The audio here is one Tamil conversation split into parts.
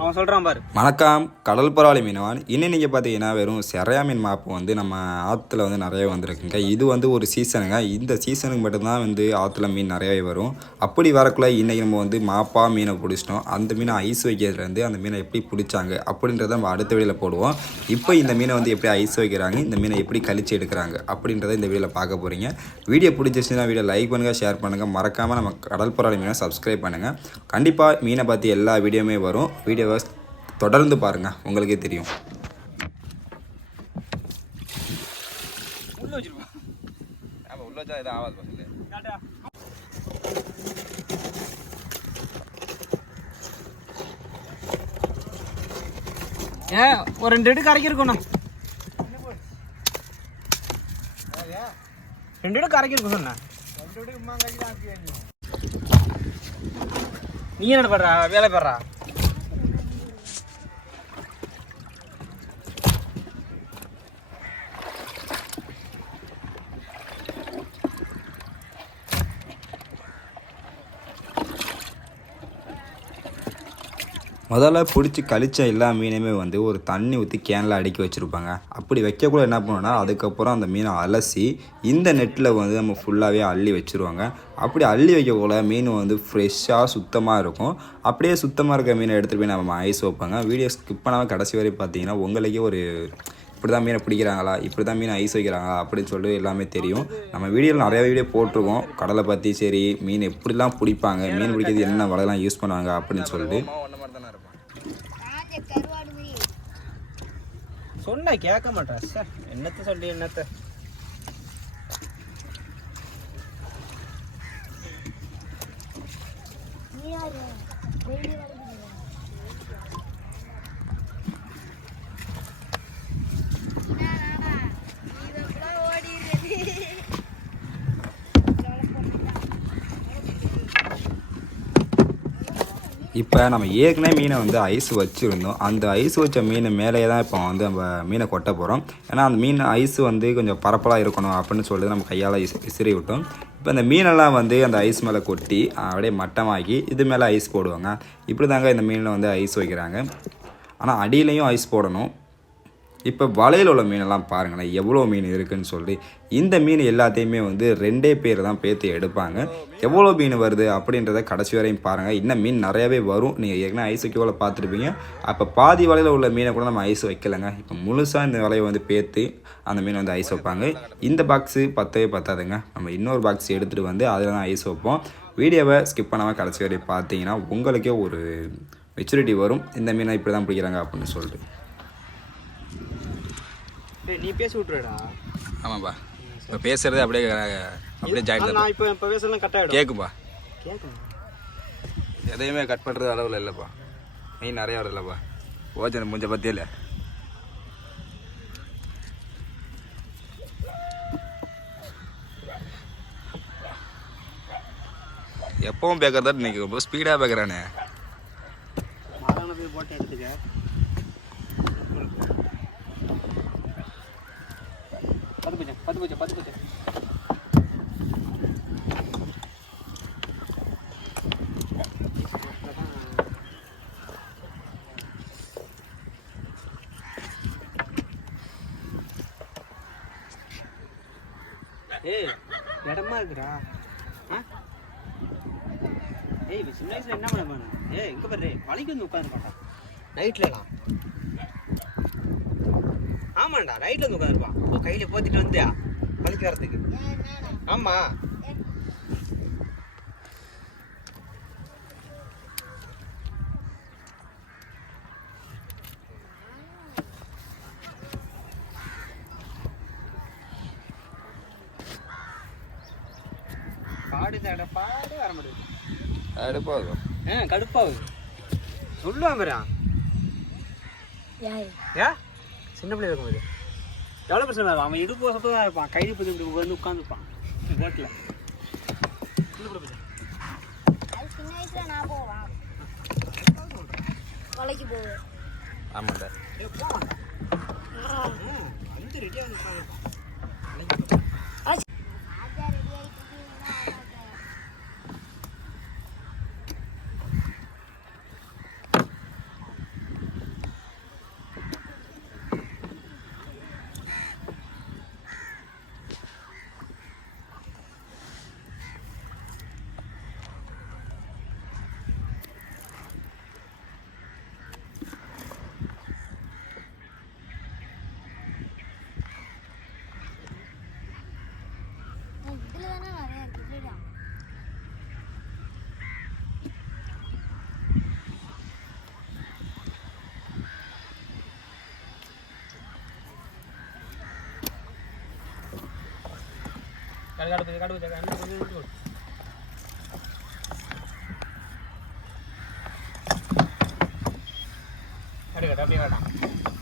அவன் சொல்கிறான் பாரு. வணக்கம், கடல் பரவாயில்ல மீனவான். இன்னும் நீங்கள் பார்த்தீங்கன்னா வெறும் செரையா மீன் மாப்பு வந்து நம்ம ஆற்றுல வந்து நிறைய வந்திருக்குங்க. இது வந்து ஒரு சீசனுங்க. இந்த சீசனுக்கு மட்டும்தான் வந்து ஆற்றுல மீன் நிறையவே வரும். அப்படி வரக்குள்ள இன்றைக்கி நம்ம வந்து மாப்பா மீனை பிடிச்சிட்டோம். அந்த மீனை ஐஸ் வைக்கிறதுலேருந்து அந்த மீனை எப்படி பிடிச்சாங்க அப்படின்றத நம்ம அடுத்த வீடியோவில் போடுவோம். இப்போ இந்த மீனை வந்து எப்படி ஐஸ் வைக்கிறாங்க, இந்த மீனை எப்படி கழிச்சு எடுக்கிறாங்க அப்படின்றத இந்த வீடியோவில் பார்க்க போகிறீங்க. வீடியோ பிடிச்சிச்சுன்னா வீடியோ லைக் பண்ணுங்கள், ஷேர் பண்ணுங்கள். மறக்காமல் நம்ம கடல் பரவாயில்ல மீனை சப்ஸ்கிரைப் பண்ணுங்கள். கண்டிப்பாக மீனை பற்றி எல்லா வீடியோவுமே வரும். வீடியோவை தொடர்ந்து பாருங்க, உங்களுக்கே தெரியும். ஒரு 2 இடு கரைக்கி இருக்கணும். 2 இடு கரைக்கி இருக்கும் சொன்ன. நீ என்ன பண்ற? வேலை பண்றா? முதல்ல பிடிச்சி கழிச்ச எல்லா மீனையுமே வந்து ஒரு தண்ணி ஊற்றி கேனில் அடுக்கி வச்சுருப்பாங்க. அப்படி வைக்கக்குள்ள என்ன பண்ணுவோன்னா அதுக்கப்புறம் அந்த மீனை அலசி இந்த நெட்டில் வந்து நம்ம ஃபுல்லாகவே அள்ளி வச்சுருவாங்க. அப்படி அள்ளி வைக்கக்குள்ள மீன் வந்து ஃப்ரெஷ்ஷாக சுத்தமாக இருக்கும். அப்படியே சுத்தமாக இருக்க மீனை எடுத்துகிட்டு போய் நம்ம ஐஸ் வைப்பாங்க. வீடியோ ஸ்கிப் பண்ணாமல் கடைசி வரை பார்த்தீங்கன்னா உங்களுக்கே ஒரு இப்படி தான் மீனை பிடிக்கிறாங்களா, இப்படி தான் மீனை ஐஸ் வைக்கிறாங்களா அப்படின்னு சொல்லிட்டு எல்லாமே தெரியும். நம்ம வீடியோவில் நிறையா வீடியோ போட்டிருக்கோம் கடலை பற்றி. சரி, மீன் எப்படிலாம் பிடிப்பாங்க, மீன் பிடிக்கிறது என்ன வலையெல்லாம் யூஸ் பண்ணுவாங்க அப்படின்னு சொல்லிட்டு. சொன்ன கேட்க மாட்டேன் சார். என்னத்தை சொல்லி என்னத்தை இப்போ நம்ம ஏற்கனவே மீனை வந்து ஐஸ் வச்சுருந்தோம். அந்த ஐஸ் வச்ச மீன் மேலேயே தான் இப்போ வந்து நம்ம மீனை கொட்ட போகிறோம். ஏன்னா அந்த மீன் ஐஸ் வந்து கொஞ்சம் பரப்பலாக இருக்கணும் அப்படின்னு சொல்லிட்டு நம்ம கையால் விசிறி விட்டோம். இப்போ அந்த மீனெல்லாம் வந்து அந்த ஐஸ் மேலே கொட்டி அப்படியே மட்டமாக்கி இது மேலே ஐஸ் போடுவாங்க. இப்படி தாங்க இந்த மீனில் வந்து ஐஸ் வைக்கிறாங்க. ஆனால் அடியிலையும் ஐஸ் போடணும். இப்போ வலையில் உள்ள மீனெல்லாம் பாருங்களேன் எவ்வளோ மீன் இருக்குதுன்னு சொல்லி. இந்த மீன் எல்லாத்தையுமே வந்து 2 பேர் தான் பேர்த்து எடுப்பாங்க. எவ்வளோ மீன் வருது அப்படின்றத கடைசி வரையும் பாருங்கள். இன்னும் மீன் நிறையாவே வரும். நீங்கள் ஏற்கனவே ஐஸ் வைக்கவளை பார்த்துருப்பீங்க. அப்போ பாதி வலையில் உள்ள மீனை கூட நம்ம ஐஸ் வைக்கலைங்க. இப்போ முழுசாக இந்த வலையை வந்து பேர்த்து அந்த மீனை வந்து ஐஸ் வைப்பாங்க. இந்த பாக்ஸு பத்தவே பத்தாதுங்க. நம்ம இன்னொரு பாக்ஸ் எடுத்துகிட்டு வந்து அதில் தான் ஐஸ் வைப்போம். வீடியோவை ஸ்கிப் பண்ணாமல் கடைசி வரையும் பார்த்தீங்கன்னா உங்களுக்கே ஒரு மெச்சூரிட்டி வரும். இந்த மீனை இப்படி தான் பிடிக்கிறாங்க அப்படின்னு சொல்லிட்டு. நீ பேசி விட்டுறடா. ஆமாப்பா, இப்போ பேசுறது அப்படியே ஜாயின் நான் இப்போ பேசுறதுலாம் கட் ஆகிடும். கேட்குப்பா, எதையுமே கட் பண்ணுறது அளவில் இல்லைப்பா. மீன் நிறையா வருது இல்லைப்பா. ஓஜனை முடிஞ்ச பற்றியே இல்லை. எப்பவும் பேக்கிறதா இன்னைக்கு ரொம்ப ஸ்பீடாக பேக்குறானே. போட்டு எடுத்துக்க. பத்து. ஏய், இடமா இருக்குடா. ஏய், சின்ன வயசுல என்ன பண்ண? ஏய், இங்க பாரு, வலிக்கு வந்து உட்காந்து பாட்டா நைட்லாம். ஆமாண்டா, நைட்ல வந்து உட்காந்துருப்பான். கையில போத்திட்டு வந்தியா வலிக்கு வரதுக்கு? ஆமா, பாடு வர முடியும். கடுப்பாகும். கடுப்பாகுது சொல்லுவான் பாரு. ஏ சின்ன பிள்ளை இருக்கும்போது எவ்வளோ பிரச்சனை? அவன் இடுப்பு வசப்போ தான் இருப்பான். கைது பற்றி வந்து உட்காந்துருப்பான் போட்டில். ஆமாண்டா, வந்து ரெடியாக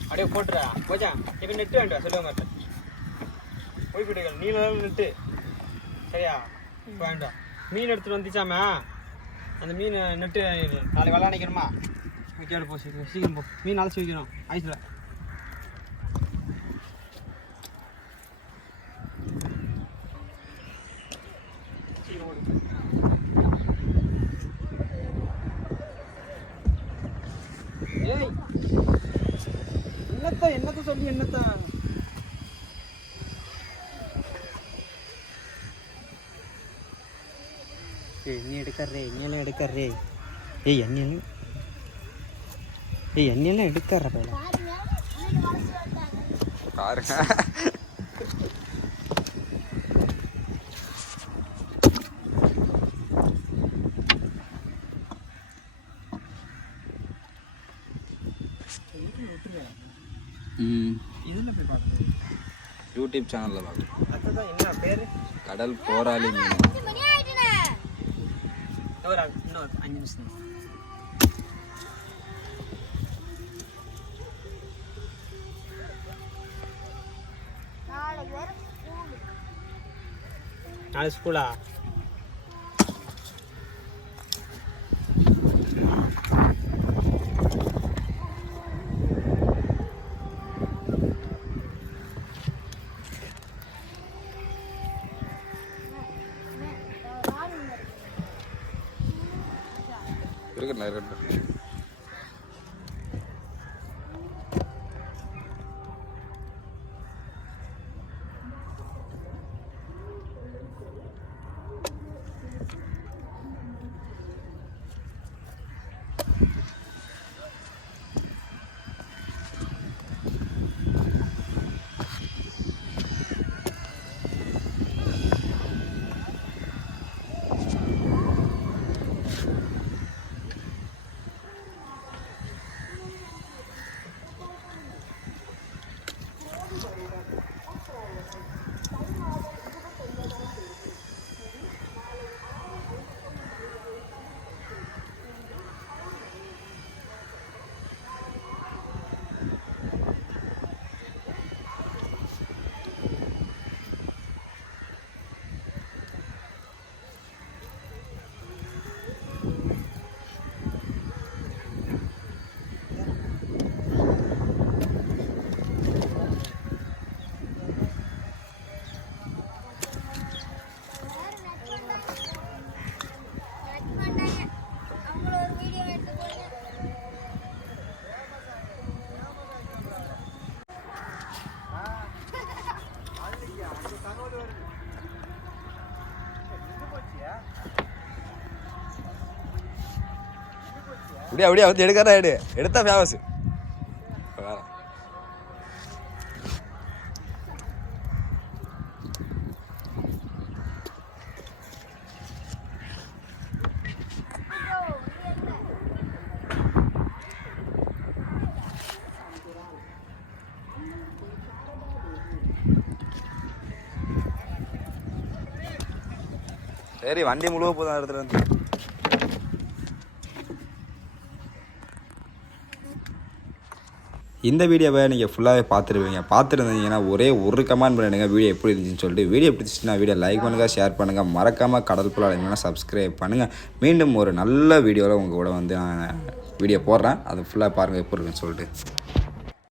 அப்படியே போட்டுறா போச்சா. இப்போ நெட்டு வேண்டாம் சொல்லுவ மாட்டேன். போய்கிட்டு நீங்களும் நெட்டு சரியா வேண்டாம். மீன் எடுத்துகிட்டு வந்துச்சாமா அந்த மீன் நெட்டு நாளைக்கு வெள்ளை நினைக்கணுமா வைக்காடு போ சீக்கிரம் போ. மீன் அழைச்சி வைக்கணும் ஐஸில். ஏய் என்னத்த சொல்லி என்னத்தான் நீ எடுக்கறே நீலாம் எடுக்கறே. எண்ணெயெல்லாம் எண்ணெயெல்லாம் எடுக்கற பாருங்க. இதில் போய் பார்க்குறேன் யூடியூப் சேனலில் பார்க்குறேன். அதுதான் என்ன பேர்? கடல் போராளி மீன். ஒரு 5 நிமிஷம். நாளை ஸ்கூலா? இருக்கட்டும். அப்படியே அப்படியே வந்து எடுக்கிறதா எடுத்தா ஃபேமஸ். சரி வண்டி முழுவ போதும் இடத்துல இருந்து. இந்த வீடியோவை நீங்கள் ஃபுல்லாகவே பார்த்துருந்தீங்கன்னா ஒரே ஒரு கமெண்ட் பண்ணிடுங்க வீடியோ எப்படி இருந்துச்சுன்னு சொல்லிட்டு. வீடியோ பிடிச்சிச்சுன்னா வீடியோ லைக் பண்ணுங்கள், ஷேர் பண்ணுங்கள், மறக்காமல் கடல் புலா இல்லைன்னா சப்ஸ்கிரைப் பண்ணுங்கள். மீண்டும் ஒரு நல்ல வீடியோவில் உங்கள் கூட வந்து நான் வீடியோ போடுறேன். அது ஃபுல்லாக பாருங்கள் எப்படி இருக்குன்னு சொல்லிட்டு.